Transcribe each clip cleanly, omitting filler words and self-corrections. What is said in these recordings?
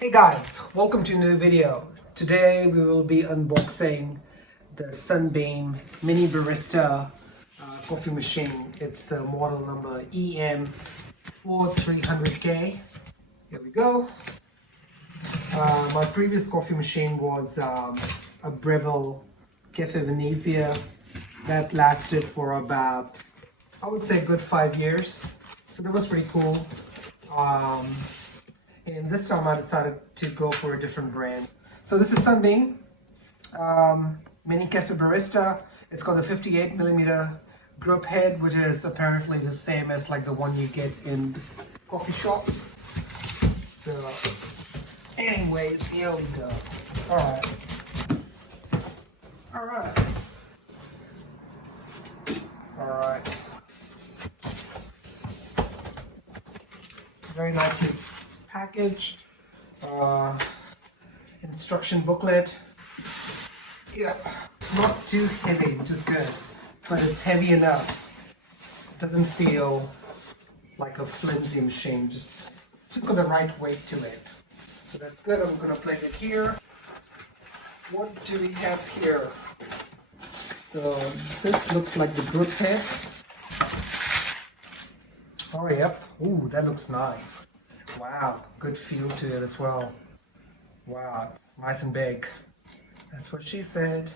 Hey guys, welcome to a new video. Today we will be unboxing the Sunbeam Mini Barista coffee machine. It's the model number EM4300K. Here we go. My previous coffee machine was a Breville Cafe Venezia that lasted for about, I would say, a good 5 years. So that was pretty cool. And this time I decided to go for a different brand. So this is Sunbeam Mini Cafe Barista. It's got a 58mm grip head, which is apparently the same as like the one you get in coffee shops. So anyways, here we go. Alright. Very nicely packaged. Instruction booklet. Yeah, it's not too heavy, which is good, but it's heavy enough. It doesn't feel like a flimsy machine, just got the right weight to it. So that's good. I'm gonna place it here. What do we have here? So this looks like the grip head. Oh yep. Ooh, that looks nice. Wow, good feel to it as well. Wow, it's nice and big. That's what she said.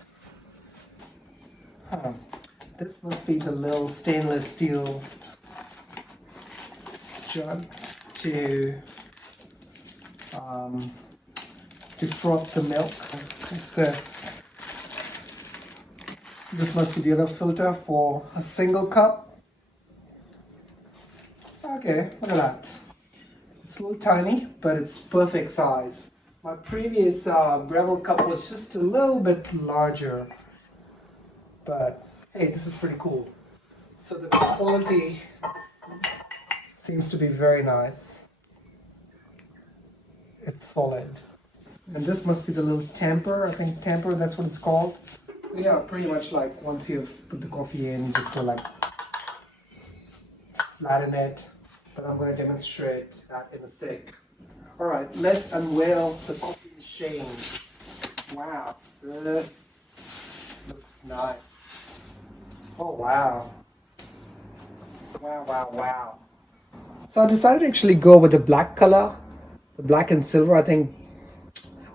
This must be the little stainless steel jug to froth the milk. What's this? This must be the other filter for a single cup. Okay, look at that. It's a little tiny, but it's perfect size. My previous Breville cup was just a little bit larger, but hey, this is pretty cool. So the quality seems to be very nice. It's solid. And this must be the little tamper, I think tamper, that's what it's called. Yeah, pretty much like once you've put the coffee in, you just go like flatten it. But I'm going to demonstrate that in a sec. Alright, let's unveil the coffee machine. Wow, this looks nice. Oh wow. Wow. So I decided to actually go with the black color, the black and silver. I think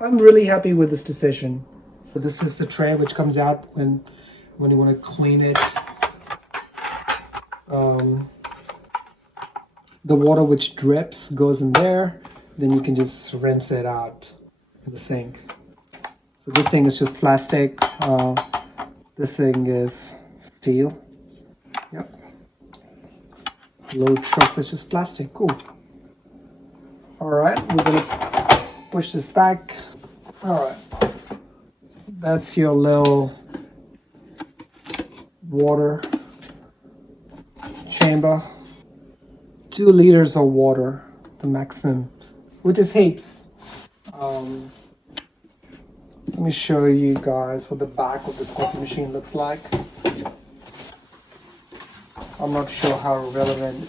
I'm really happy with this decision. So this is the tray which comes out when you want to clean it. The water which drips goes in there, then you can just rinse it out in the sink. So this thing is just plastic, this thing is steel. Yep. The little trough is just plastic, cool. Alright, we're gonna push this back. Alright, that's your little water chamber. 2 liters of water, the maximum, which is heaps. Let me show you guys what the back of this coffee machine looks like. I'm not sure how relevant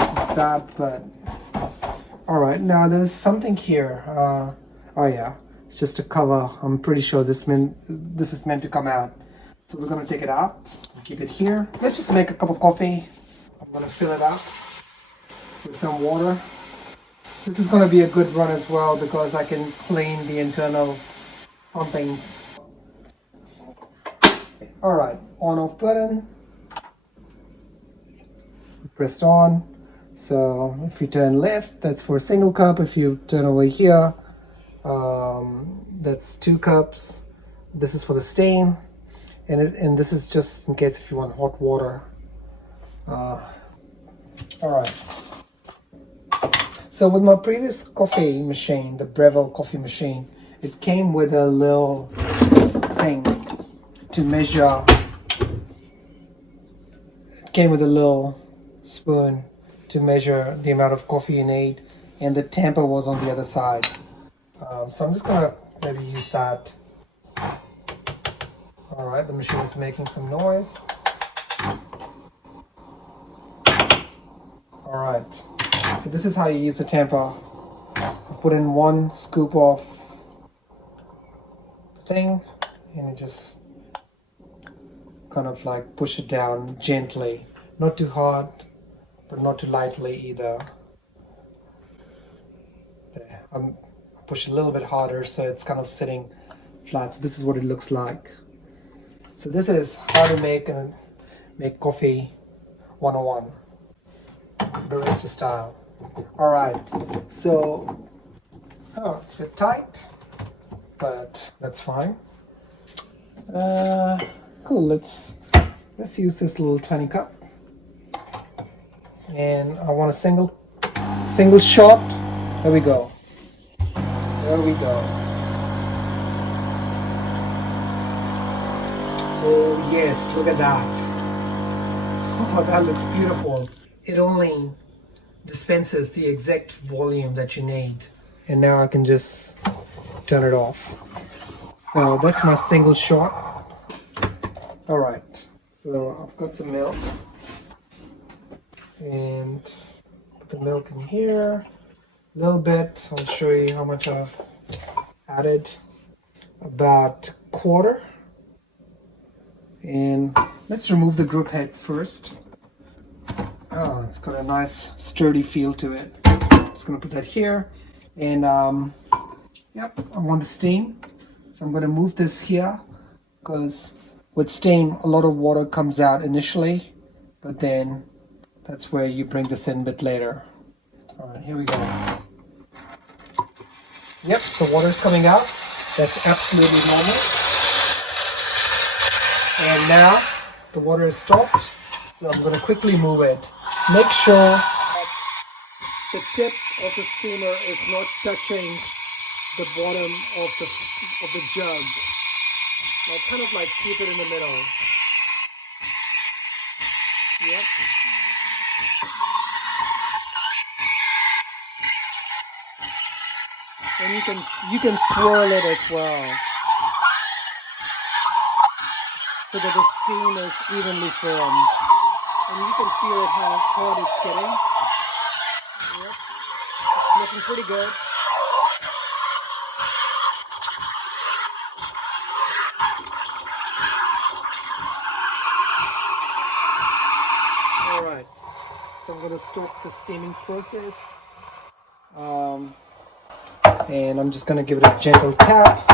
it's that, but alright, now there's something here. Oh yeah, it's just a cover. I'm pretty sure this is meant to come out. So we're gonna take it out and keep it here. Let's just make a cup of coffee. I'm going to fill it up with some water. This is going to be a good run as well because I can clean the internal pumping. Alright, on off button. Pressed on. So if you turn left, that's for a single cup. If you turn over here, that's 2 cups. This is for the steam. And this is just in case if you want hot water. Alright, so with my previous coffee machine, the Breville coffee machine, it came with a little thing to measure. It came with a little spoon to measure the amount of coffee you need, and the tamper was on the other side. So I'm just gonna maybe use that. Alright, the machine is making some noise. Alright, so this is how you use the tamper. put in 1 scoop of thing, and you just kind of like push it down gently, not too hard but not too lightly either. There, I'm push a little bit harder so it's kind of sitting flat. So this is what it looks like. So this is how to make coffee 101, barista style. All right, so it's a bit tight, but that's fine. Cool. Let's use this little tiny cup, and I want a single shot. There we go. There we go. Oh yes, look at that. Oh, that looks beautiful. It only dispenses the exact volume that you need. And now I can just turn it off. So that's my single shot. All right, so I've got some milk. And put the milk in here. A little bit. I'll show you how much I've added. About quarter. And let's remove the group head first. Oh, it's got a nice sturdy feel to it. Just gonna put that here. And yep, I want the steam. So I'm gonna move this here, because with steam a lot of water comes out initially, but then that's where you bring this in a bit later. All right, here we go. Yep, so water is coming out. That's absolutely normal. And now the water is stopped, so I'm going to quickly move it. Make sure that the tip of the steamer is not touching the bottom of the jug. Now kind of like keep it in the middle. Yep. And you can swirl it as well, so that the steam is evenly formed. And you can feel it how hot it's getting. Yep. It's looking pretty good. Alright, so I'm going to stop the steaming process. And I'm just going to give it a gentle tap.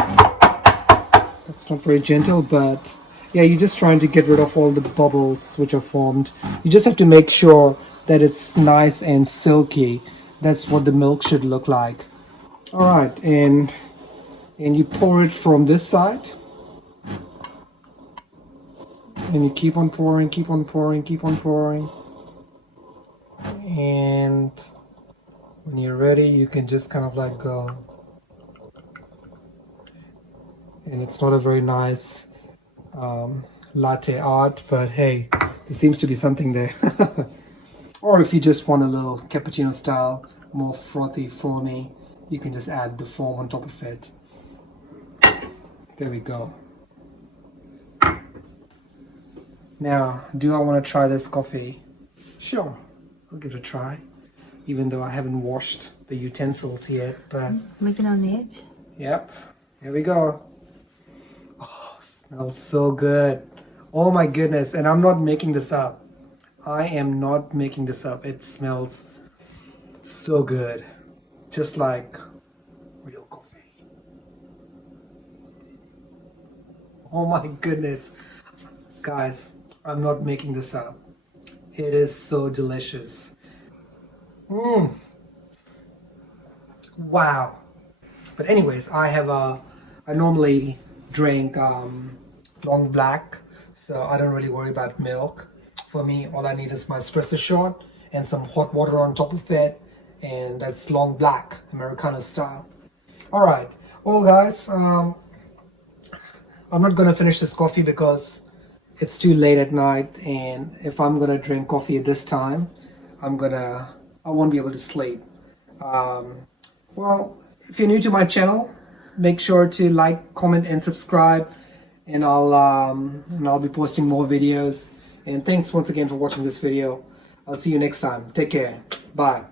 That's not very gentle, but yeah, you're just trying to get rid of all the bubbles which are formed. You just have to make sure that it's nice and silky. That's what the milk should look like. All right, and you pour it from this side. And you keep on pouring, keep on pouring, keep on pouring. And when you're ready, you can just kind of like go. And it's not a very nice latte art, but hey, there seems to be something there. Or if you just want a little cappuccino style, more frothy, foamy, you can just add the foam on top of it. There we go. Now, do I want to try this coffee? Sure, I'll give it a try. Even though I haven't washed the utensils yet, but... Making on the edge? Yep, here we go. Oh, smells so good. Oh my goodness, and I'm not making this up. I am not making this up. It smells so good. Just like real coffee. Oh my goodness. Guys, I'm not making this up. It is so delicious. Wow. But anyways, I normally drink long black, so I don't really worry about milk. For me, all I need is my espresso shot and some hot water on top of it, and that's long black, Americano style. All right, well guys, I'm not gonna finish this coffee because it's too late at night, and if I'm gonna drink coffee at this time, I won't be able to sleep. Well, if you're new to my channel, make sure to like, comment, and subscribe, and I'll be posting more videos. And thanks once again for watching this video. I'll see you next time. Take care. Bye.